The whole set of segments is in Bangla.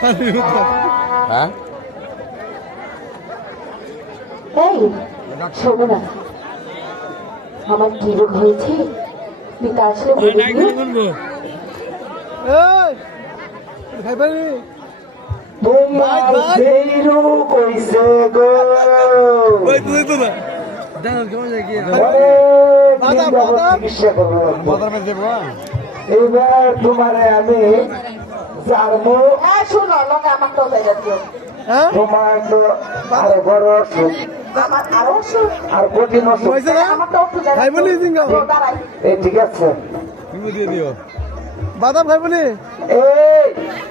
হ্যাঁ এই শোনো না, আমার কি রোগ হয়েছে তুই তা আসলে বলে দিবি? তোমার সেই রোগ হইছে গো, চিকিৎসা করবো। এবার তোমারে আমি জানবো, তোমার তো আরো বড় অসুখ, আর কঠিন অসুখ। এই ঠিক আছে, বাদাম খাই বলি এই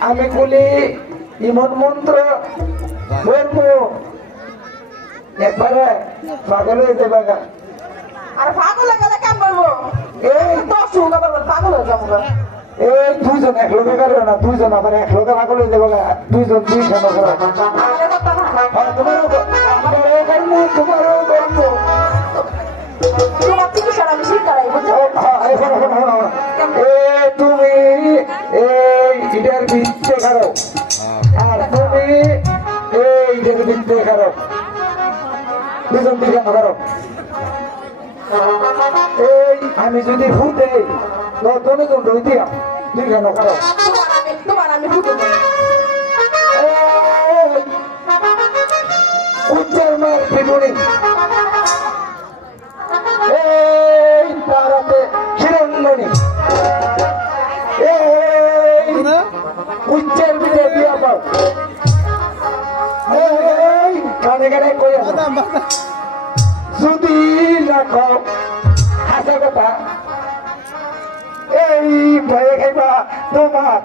আমি বলি ইমন মন্ত্র বলবো, একবারে পাগল হয়ে যাবে গা। আর পাগল হয়ে গেলে কেন বলবো? এই পাগল হয়ে যাবো গা। এই দুইজন এক লোকে করবে না, দুইজন আবার এক লোকে পাগল হয়ে যাবে গা। দুইজন দুইজন তোমারও করবো, তোমারও করবো। তোমার চিকিৎসা আমি শিখাই বুঝছো? তুমি এই ইটার ভিত্তে খারো, আর তুমি এই ইটার ভিত্তে খারো, দুজন দুইজন খারো। এই আমি যদি ফুটে তো তুমি কোন রই দিয়া দুইজন খারো। তোমার আমি বুঝতে উচ্চার মার পিটুনি, এই পাড়াতে চিরঞ্জনী, এই উচ্চের দিকে দিয়া পাও, এই কানে কানে কইয়া যদি রাখো হাসা কথা, এই ভয়ে খাইবা তোমার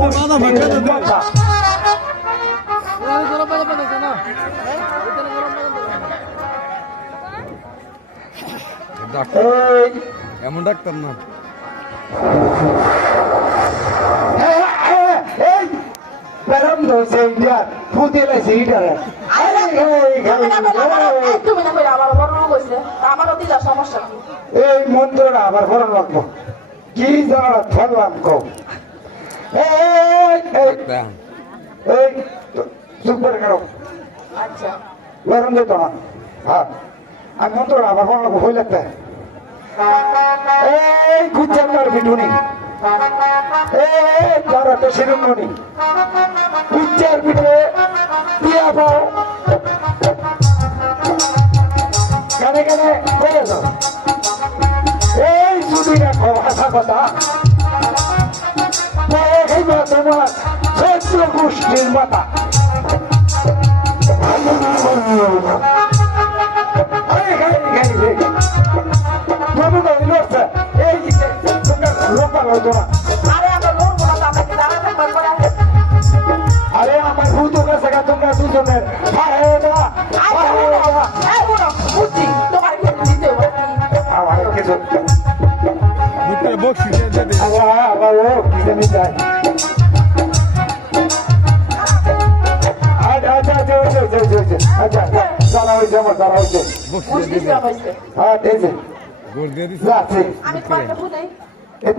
কথা। এই এমন ডাক্তার না এই বেরাম ধরছে ইন্ডিয়া ফুটে লাইছে ইটারে। তুমি না কইরা আমার বড় রোগ হইছে, আমারও দিলা সমস্যা কি? এই মন্ত্রটা আবার বড় লাগবো কি জানা ফেললাম কও। এই চুপ করে কারো আচ্ছা বেরাম যেত না। হ্যাঁ আমি মন্ত্রটা আবার বড় লাগবো হইলে এই গুচ্ছার মার বিটুনি, এই তারাতে শিরোমণি গুচ্ছার পিঠে দিয়া পাও, কানে কানে করে যাও। এই যদি রাখো ভাষা কথা তোমার চৈত্র গোষ্ঠীর মাতা। আরে আমার ভূত কাছে তোমরা দুজনের আমার কিছু আবার ও কিনে নিতে আচ্ছা আচ্ছা জানা হয়েছে আমার জানা হয়েছে। হ্যাঁ ঠিক আছে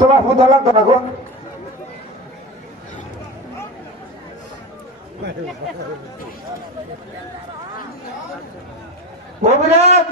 তোমার ভূত লাগতো না গো। অভিরাজ